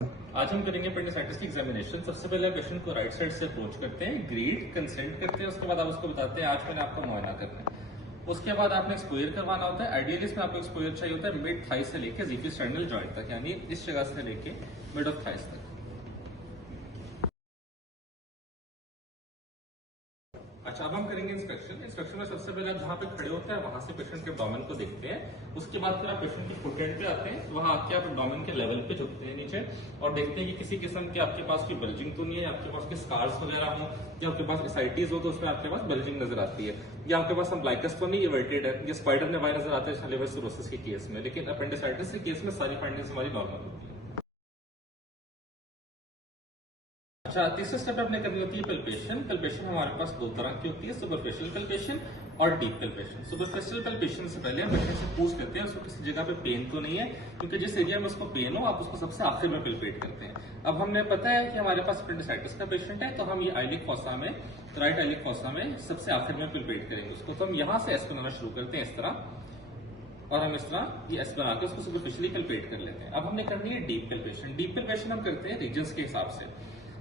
आज हम करेंगे अपेंडिसाइटिस की एग्जामिनेशन। सबसे पहले पेशेंट को राइट साइड से अप्रोच करते हैं, ग्रीड कंसेंट करते हैं, उसके बाद आप उसको बताते हैं आज मैंने आपका मुआयना करना है। उसके बाद आपने एक्सपोजर करवाना होता है। आइडियली इसमें आपको एक्सपोजर चाहिए होता है मिड थाई से लेके जीपी स्टर्नल जॉइंट तक, यानी इस जगह से लेके मिड ऑफ थाइस तक। अच्छा, अब हम करेंगे इंस्पेक्शन। इंस्पेक्शन में सबसे पहले आप जहाँ पे खड़े होते हैं वहां से पेशेंट के एब्डोमेन को देखते हैं। उसके बाद फिर आप पेशेंट की फुट एंड पे आते हैं, वहां आके आप एब्डोमेन के लेवल पे झुकते हैं नीचे और देखते हैं कि किसी किस्म के आपके पास कोई बल्जिंग तो नहीं है, आपके पास कोई स्कार्स वगैरह हो या आपके पास एसाइटीज हो तो उसमें आपके पास बल्जिंग नजर आती है, या आपके पास अम्ब्लाइकस तो नहीं इवर्टेड है, या स्पाइडर नेवाई नजर आता है लिवर सिरोसिस के केस में। लेकिन अपेंडिसाइटिस के केस में सारी फाइंडिंग्स हमारी नॉर्मल होती है। अच्छा, तीसरे स्टेप आपने करनी होती है पल्पेशन। पल्पेशन हमारे पास दो तरह की होती है, सुपरफिशियल पल्पेशन और डीप पल्पेशन। सुपरफिशियल पल्पेशन से पहले हम पेशेंट से पूछ लेते हैं उसको किसी जगह पे पेन तो नहीं है, क्योंकि जिस एरिया में उसको पेन हो आप उसको सबसे आखिर में पल्पेट करते हैं। अब हमने पता है कि हमारे पास अपेंडिसाइटिस का पेशेंट है, तो हम ये आइलिक फॉसा में, राइट आइलिक फॉसा में सबसे आखिर में पल्पेट करेंगे उसको। तो हम यहाँ से एस बनाना शुरू करते हैं इस तरह, और हम इस तरह ये एस बना के उसको सुपरफिशियली पल्पेट कर लेते हैं। अब हमने करनी है डीप पल्पेशन। डीप पल्पेशन हम करते हैं रीजन्स के हिसाब से।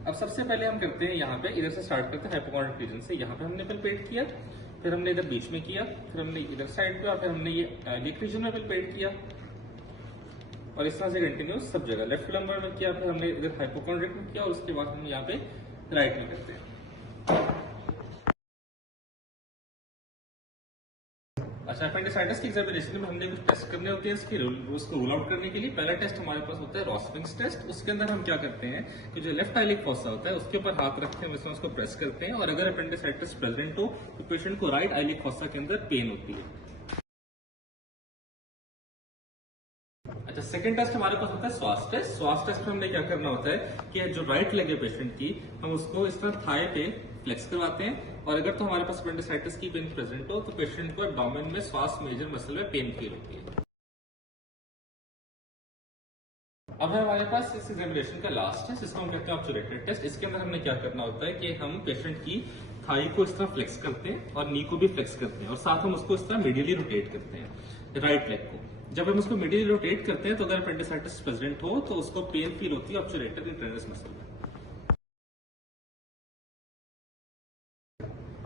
अब सबसे पहले हम करते हैं यहाँ पे, इधर से स्टार्ट करते हैं हाइपोकॉन्ड्रिक रीजन से। यहाँ पे हमने पल्पेट किया, फिर हमने इधर बीच में किया, फिर हमने इधर साइड पे, और फिर हमने ये लेग रीजन में पल्पेट किया, और इस तरह से कंटिन्यूस सब जगह। लेफ्ट लंबर में किया, फिर हमने इधर हाइपोकॉन्ड्रिक में किया, और उसके बाद हम यहाँ पे राइट में करते हैं। अच्छा, अपेंडिसाइटिस की एग्जामिनेशन में हमने कुछ टेस्ट करने होते हैं उसको रूल आउट करने के लिए। पहला टेस्ट हमारे पास होता है रॉसफिंग्स टेस्ट। उसके अंदर हम क्या करते हैं कि जो लेफ्ट आइलिक फॉसा होता है उसके ऊपर हाथ रखते हैं, उसको प्रेस करते हैं, और अगर अपेंडिसाइटिस प्रेजेंट हो तो पेशेंट को राइट आइलिक फॉसा के अंदर पेन होती है। अच्छा, सेकंड टेस्ट हमारे पास होता है श्वास टेस्ट। श्वास टेस्ट में हमने क्या करना होता है कि जो राइट लेग है पेशेंट की, हम उसको इस तरह थाई पे फ्लेक्स करवाते हैं, और अगर तो हमारे पास अपेंडिसाइटिस की पेन प्रेजेंट हो तो पेशेंट को एब्डोमेन में श्वास मेजर मसल में पेन फील होती है। अब है हमारे पास इस एग्जामिनेशन का लास्ट टेस्ट, इसको हम कहते हैं ऑब्जर्वेटेड टेस्ट। इसके अंदर हमने क्या करना होता है कि हम पेशेंट की थाई को इस तरह फ्लेक्स करते हैं और नी को भी फ्लेक्स करते हैं, और साथ हम उसको इस तरह मीडियली रोटेट करते हैं राइट लेग को। जब हम उसको मीडियली रोटेट करते हैं तो अगर अपेंडिसाइटिस प्रेजेंट हो तो उसको पेन फील होती है ऑब्जर्वेटेड इंटरनस मसल में।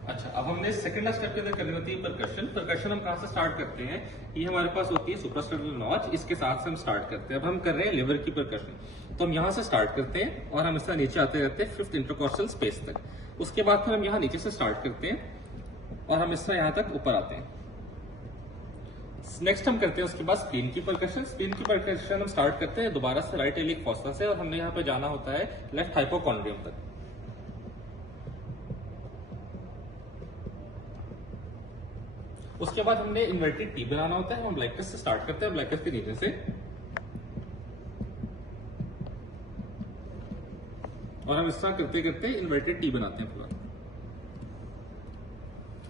अच्छा, अब हमने सेकंड स्टेप के अंदर करनी होती है परकशन। परकशन हम कहां से स्टार्ट करते हैं, ये हमारे पास होती है सुप्रास्टार्नल नॉच, इसके साथ से हम स्टार्ट करते हैं। अब हम कर रहे हैं लिवर की परकशन, तो हम यहां से स्टार्ट करते हैं और हम इस तरह नीचे आते रहते हैं फिफ्थ इंटरकॉस्टल स्पेस तक। उसके बाद फिर हम यहाँ नीचे से स्टार्ट करते हैं और हम इस तरह यहाँ तक ऊपर आते हैं। नेक्स्ट हम करते हैं उसके बाद स्प्लीन की परकशन। स्प्लीन की परकशन हम स्टार्ट करते हैं दोबारा से राइट एलिक फॉसा से, और हमने यहाँ पे जाना होता है लेफ्ट हाइपोकॉन्ड्रियम तक। उसके बाद हमने इन्वर्टेड टी बनाना होता है। हम अम्ब्लाइकस से स्टार्ट करते हैं, अम्ब्लाइकस के नीचे से, और हम इस तरह करते करते इन्वर्टेड टी बनाते हैं पूरा।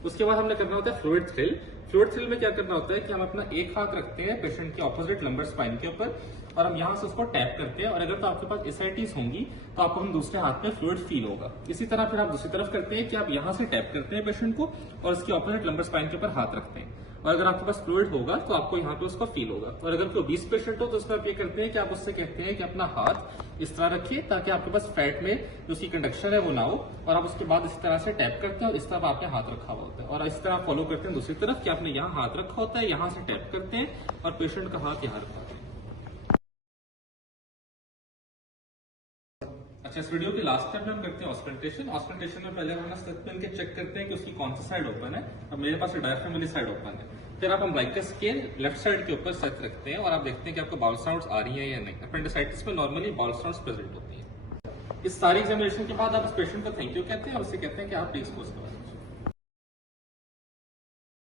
उसके बाद हमने करना होता है फ्लूइड थ्रिल। फ्लूइड थ्रिल में क्या करना होता है कि हम अपना एक हाथ रखते हैं पेशेंट के ऑपोजिट लंबर स्पाइन के ऊपर, और हम यहां से उसको टैप करते हैं, और अगर तो आपके पास एसाइटीज होंगी तो आपको हम दूसरे हाथ में फ्लूइड फील होगा। इसी तरह फिर आप दूसरी तरफ करते हैं कि आप यहां से टैप करते हैं पेशेंट को और उसकी ऑपोजिट लंबर स्पाइन के ऊपर हाथ रखते हैं, और अगर आपके पास फ्लूइड होगा तो आपको यहाँ पे उसका फील होगा। और अगर कोई 20 पेशेंट हो तो उसमें आप ये करते हैं कि आप उससे कहते हैं कि अपना हाथ इस तरह रखिए ताकि आपके पास फैट में जो उसकी कंडक्शन है वो ना हो, और आप उसके बाद इस तरह से टैप करते हैं और इस तरफ आपने हाथ रखा हुआ होता है, और इस तरह फॉलो करते हैं दूसरी तरफ कि आपने यहाँ हाथ रखा होता है, यहाँ से टैप करते हैं और पेशेंट का हाथ यहाँ रखा होता है। अच्छा, इस वीडियो के लास्ट स्टेप में हम करते हैं ऑस्कल्टेशन। ऑस्कल्टेशन में पहले हम स्टेप पे इनके चेक करते हैं कि उसकी कौन सी साइड ओपन है। अब मेरे पास डायफ्राम वाली साइड ओपन है। फिर आप अम्ब्लाइकस के लेफ्ट साइड के ऊपर सेट रखते हैं और आप देखते हैं कि आपको बाउल साउंड्स आ रही हैं या नहीं। अपेंडिसाइटिस में नॉर्मली बाउल साउंड्स प्रेजेंट होती है। इस सारी एग्जामिनेशन के बाद आप इस पेशेंट को थैंक यू कहते हैं और उससे कहते हैं कि आप प्लीज पोस्ट करें।